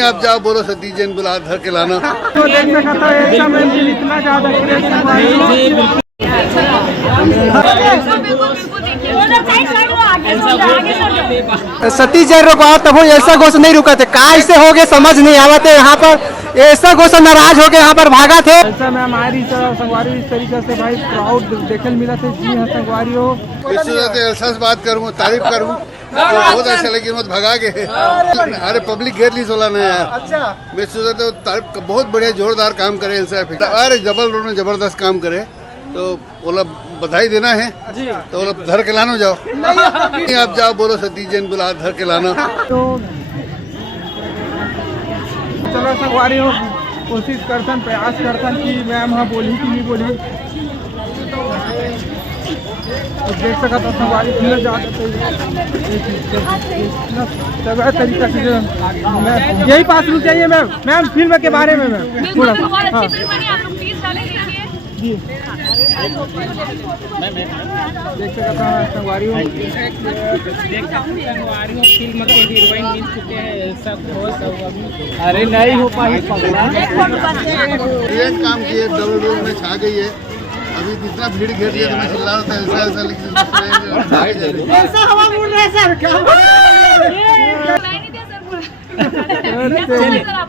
आप जाओ बोलो सतीश जैन बुला धर के लाना। तो देख सकता था ऐसा में इतना ज्यादा सतीश जैन रुका तब ऐसा घोष नहीं रुका थे, कहा से हो गए समझ नहीं आवा थे। यहाँ पर ऐसा घोष नाराज हो गए यहाँ पर भागा थे। ऐसा में हमारी संगवारी इस तरीके से भाई प्राउड देखने मिला थे। जी हाँ संगवारी हो ऐसा बात करूँ तारीफ करूँ तो बहुत अच्छा लगी, मत भगा के। अरे पब्लिक घेर ली सोला ना यार। अच्छा मैं सोचा तो बहुत बढ़िया जोरदार काम करे एलसा। अरे जबल रोड में जबरदस्त काम करे तो बोला बधाई देना है जी। तो बोला धर के लाना जाओ। नहीं आप जाओ बोलो सतीश जैन बुला धर के लाना। तो चलो संगवारी हो कोशिश करतन प्रयास करतन कि मैम हाँ बोली कि नहीं बोली। तो देख सका तो संगवारी फिर ज्यादा तरीका से मैम यही पास रुक जाइए मैम फिल्म के बारे में मैम थोड़ा सा जी देख सकता था संगवारी हो फिल्म के हीरोइन मिल चुके हैं सब हो। अरे नहीं हो पाई काम किए डबल रोड में छा गई है। अभी इतना भीड़ घेर लिया तो मैं चिल्ला रहा था ऐसा ऐसा लेकिन ऐसा हवा मुड़ रहा है सर क्या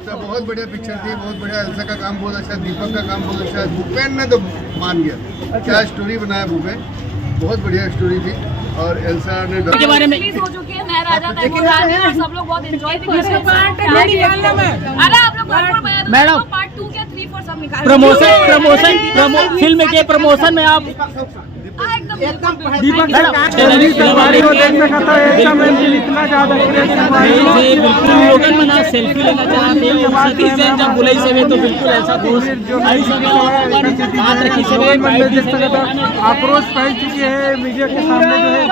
बहुत बढ़िया पिक्चर थी, बहुत बढ़िया। एल्सा का काम बहुत अच्छा, दीपक का काम बहुत अच्छा। भूपेन ने तो मान गया, क्या स्टोरी बनाया भूपेन, बहुत बढ़िया स्टोरी थी। और एल्सा ने के बारे में रिलीज हो चुकी है नया राजा तैमूर और सब लोग बहुत एंजॉय भी कर रहे हैं। अरे आप लोग भरपूर मैडम पार्ट 2 क्या 3 4 सब निकाल प्रमोशन फिल्म के प्रमोशन में आप एकदम दीपक संगवारी हो देख सकता था ऐसा में इतना ज्यादा बिल्कुल लोगन मना सेल्फी लेना चाहते हैं। सतीश जैन जब बुलाई से तो बिल्कुल ऐसा बात रखी से देख सकता था आक्रोश फैल चुकी है मीडिया के सामने जो है।